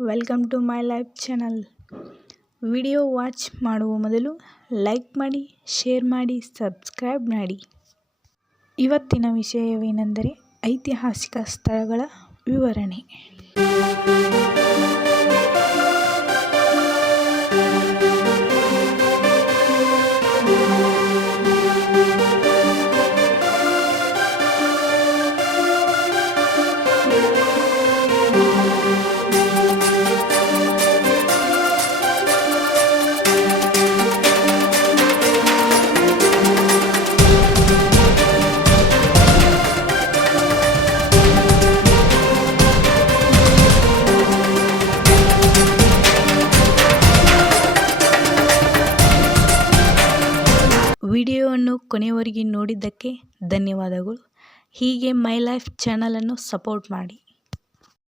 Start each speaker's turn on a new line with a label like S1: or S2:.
S1: Welcome to my life channel. Video watch ಮಾಡುವ ಮೊದಲು like ಮಾಡಿ, ಶೇರ್ ಮಾಡಿ, ಸಬ್ಸ್ಕ್ರೈಬ್ ಮಾಡಿ. ಇವತ್ತಿನ ವಿಷಯವೇನೆಂದರೆ ಐತಿಹಾಸಿಕ ಸ್ಥಳಗಳ ವಿವರಣೆ. ವಿಡಿಯೋವನ್ನು ಕೊನೆಯವರೆಗೆ ನೋಡಿದ್ದಕ್ಕೆ ಧನ್ಯವಾದಗಳು. ಹೀಗೆ ಮೈ ಲೈಫ್ ಚಾನಲನ್ನು ಸಪೋರ್ಟ್ ಮಾಡಿ.